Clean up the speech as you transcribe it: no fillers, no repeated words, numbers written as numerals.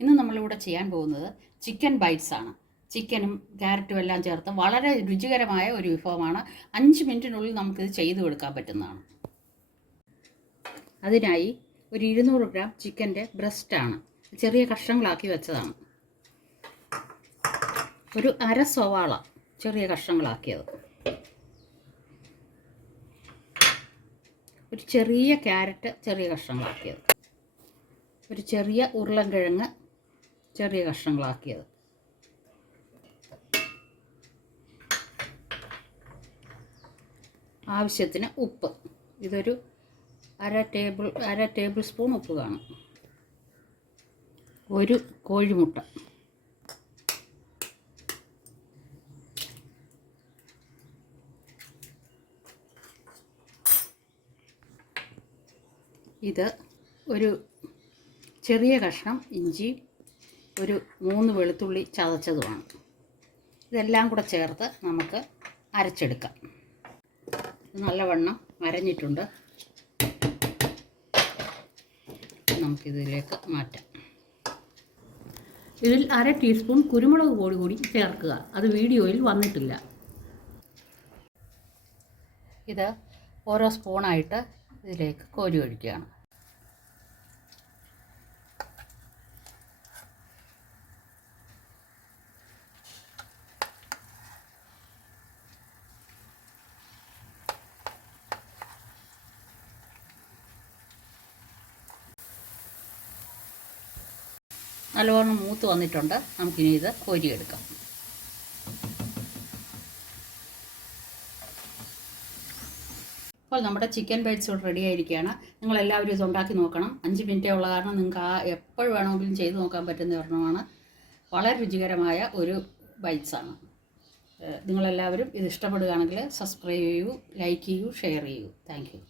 ഇന്ന് നമ്മളിവിടെ ചെയ്യാൻ പോകുന്നത് ചിക്കൻ ബൈറ്റ്സ് ആണ്. ചിക്കനും ക്യാരറ്റും എല്ലാം ചേർത്ത് വളരെ രുചികരമായ ഒരു വിഭവമാണ്. 5 മിനിറ്റിനുള്ളിൽ നമുക്കിത് ചെയ്തു എടുക്കാൻ പറ്റുന്നതാണ്. അതിനായി ഒരു 200 ഗ്രാം ചിക്കൻ്റെ ബ്രസ്റ്റാണ്, ചെറിയ കഷ്ണങ്ങളാക്കി വെച്ചതാണ്. ഒരു അര സവാള ചെറിയ കഷ്ണങ്ങളാക്കിയത്, ഒരു ചെറിയ ക്യാരറ്റ് ചെറിയ കഷ്ണങ്ങളാക്കിയത്, ഒരു ചെറിയ ഉരുളൻകിഴങ്ങ് ചെറിയ കഷ്ണങ്ങളാക്കിയത്, ആവശ്യത്തിന് ഉപ്പ്, ഇതൊരു അര ടേബിൾ സ്പൂൺ ഉപ്പ് കാണും, ഒരു കോഴിമുട്ട, ഇത് ഒരു ചെറിയ കഷ്ണം ഇഞ്ചി, ഒരു 3 വെളുത്തുള്ളി ചതച്ചതുമാണ്. ഇതെല്ലാം കൂടെ ചേർത്ത് നമുക്ക് അരച്ചെടുക്കാം. നല്ലവണ്ണം അരഞ്ഞിട്ടുണ്ട്. നമുക്കിതിലേക്ക് മാറ്റാം. ഇതിൽ അര ടീസ്പൂൺ കുരുമുളക് പൊടി കൂടി ചേർക്കുക. അത് വീഡിയോയിൽ വന്നിട്ടില്ല. ഇത് ഓരോ സ്പൂണായിട്ട് ഇതിലേക്ക് കോരി ഒഴിക്കുകയാണ്. നല്ലവണ്ണം മൂത്ത് വന്നിട്ടുണ്ട്. നമുക്കിനി ഇത് കോരിയെടുക്കാം. അപ്പോൾ നമ്മുടെ ചിക്കൻ ബൈറ്റ്സ് ഇവിടെ റെഡി ആയിരിക്കുകയാണ്. നിങ്ങളെല്ലാവരും ഇത് ഉണ്ടാക്കി നോക്കണം. 5 മിനിറ്റേ ഉള്ള കാരണം നിങ്ങൾക്ക് എപ്പോഴും വേണമെങ്കിലും ചെയ്ത് നോക്കാൻ പറ്റുന്ന ഒരെണ്ണമാണ്. വളരെ രുചികരമായ ഒരു ബൈറ്റ്സാണ്. നിങ്ങളെല്ലാവരും ഇത് ഇഷ്ടപ്പെടുകയാണെങ്കിൽ സബ്സ്ക്രൈബ് ചെയ്യൂ, ലൈക്ക് ചെയ്യൂ, ഷെയർ ചെയ്യൂ. Thank you.